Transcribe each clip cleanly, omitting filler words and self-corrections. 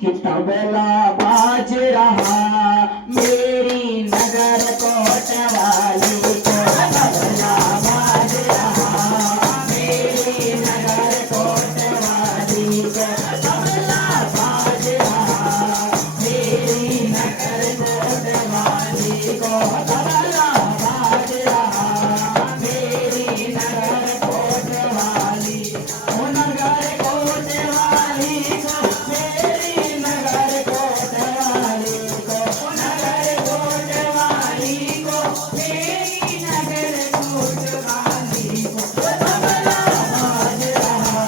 कि तबला बाज रहा मेरी नगर कोट वाली को, तबला बाज रहा मेरी नगर कोट वाली को, तबला बाज रहा मेरी नगर कोट वाली को, तबला बाज रहा मेरी नगर कोट वाली, ओ नगर कोट वाली को मेरी नगर कोट वाली को, नगर कोट वाली को मेरी नगर कोट वाली को, तबला बाज रहा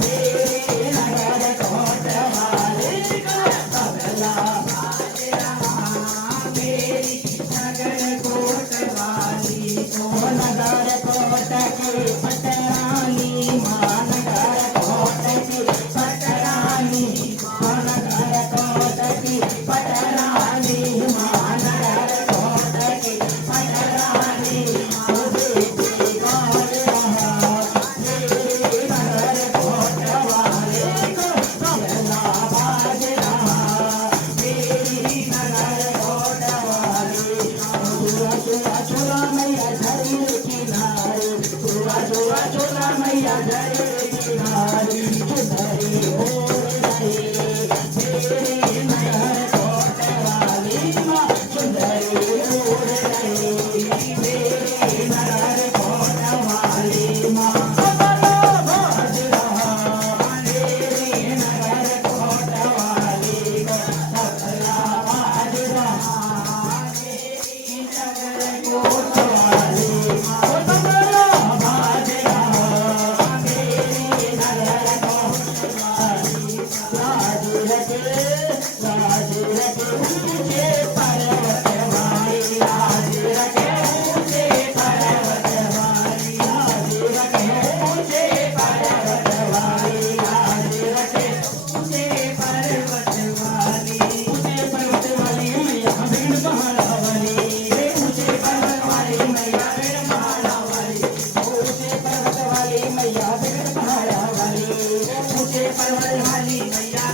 मेरी नगर कोट वाली को, तबला बाज रहा मेरी नगर कोट वाली को, नगर कोट की पटरानी मां, नगर कोट की पटरानी मां, नगर कोट की पटरानी मां, नगर कोट की पटरानी मां, बेटी बाज रहा मेरी नगर कोट वाले को, तबला बाज रहा मेरी नगर कोट वाली को, चुरा चुरा मैया झरी किनारे, चुरा चुरा चुरा मैया झरी किनारे, चुनरी ओढ़ रही मेरी नगर कोट वाली माँ, चुनरी ओढ़ रही मेरी नगर कोट वाली माँ, तबला बाज रहा मेरी नगर कोट वाली को, तबला बाज रहा मेरी नगर कोट वाली को, तबला बाज रहा मेरी नगर कोट वाली, लाज रखे ऊंचे पर्वत वाली, लाज रखे ऊंचे पर्वत वाली, लाज रखे ऊंचे पर्वत वाली, लाज रखे ऊंचे पर्वत वाली, ऊंचे पर्वत वाली मैया भीड़ पहाड़ा वाली, ऊंचे पर्वत वाली मैया भीड़ पहाड़ा वाली, ऊंचे पर्वत वाली मैया भीड़ पहाड़ा वाली, ऊंचे पर्वत वाली मैया